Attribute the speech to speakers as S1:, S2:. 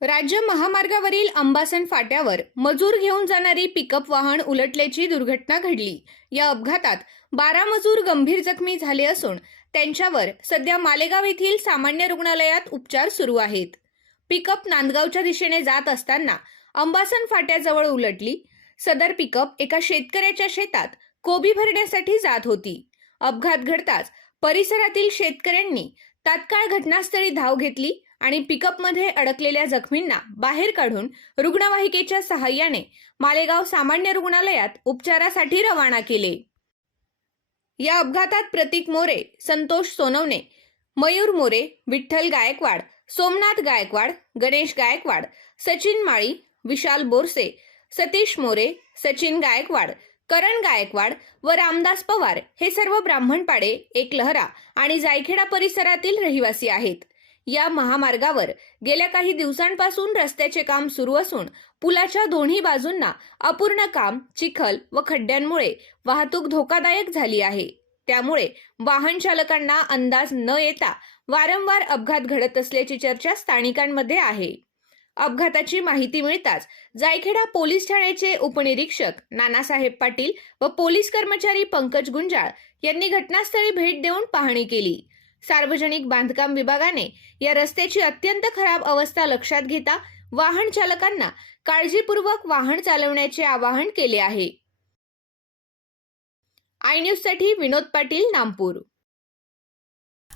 S1: राज्य महामार्गावरील अंबासन फाट्यावर मजूर घेऊन जाणारी पिकअप वाहन उलटल्याची दुर्घटना घडली. या अपघातात बारा मजूर गंभीर जखमी झाले असून त्यांच्यावर सध्या मालेगाव येथील सामान्य रुग्णालयात उपचार सुरू आहेत. पिकअप नांदगावच्या दिशेने जात असताना अंबासन फाट्याजवळ उलटली. सदर पिकअप एका शेतकऱ्याच्या शेतात कोबी भरण्यासाठी जात होती. अपघात घडताच परिसरातील शेतकऱ्यांनी तात्काळ घटनास्थळी धाव घेतली आणि पिकअपमध्ये अडकलेल्या जखमींना बाहेर काढून रुग्णवाहिकेच्या सहाय्याने मालेगाव सामान्य रुग्णालयात उपचारासाठी रवाना केले. या अपघातात प्रतीक मोरे संतोष सोनवणे मयूर मोरे विठ्ठल गायकवाड सोमनाथ गायकवाड गणेश गायकवाड सचिन माळी विशाल बोरसे सतीश मोरे सचिन गायकवाड करण गायकवाड व रामदास पवार हे सर्व ब्राह्मणपाडे एक लहरा आणि जायखेडा परिसरातील रहिवासी आहेत. या महामार्गावर गेल्या काही दिवसांपासून रस्त्याचे काम सुरू असून पुलाच्या दोन्ही बाजूंना अपूर्ण काम चिखल व खड्ड्यांमुळे वाहतूक धोकादायक झाली आहे. त्यामुळे वाहन चालकांना अंदाज न येता वारंवार अपघात घडत असल्याची चर्चा स्थानिकांमध्ये आहे. अपघाताची माहिती मिळताच जायखेडा पोलीस ठाण्याचे उपनिरीक्षक नानासाहेब पाटील व पोलीस कर्मचारी पंकज गुंजाळ यांनी घटनास्थळी भेट देऊन पाहणी केली. सार्वजनिक बांधकाम विभागाने या रस्त्याची अत्यंत खराब अवस्था लक्षात घेता वाहन चालकांना काळजीपूर्वक वाहन चालवण्याचे आवाहन केले आहे. आय न्यूजसाठी विनोद पाटील नामपूर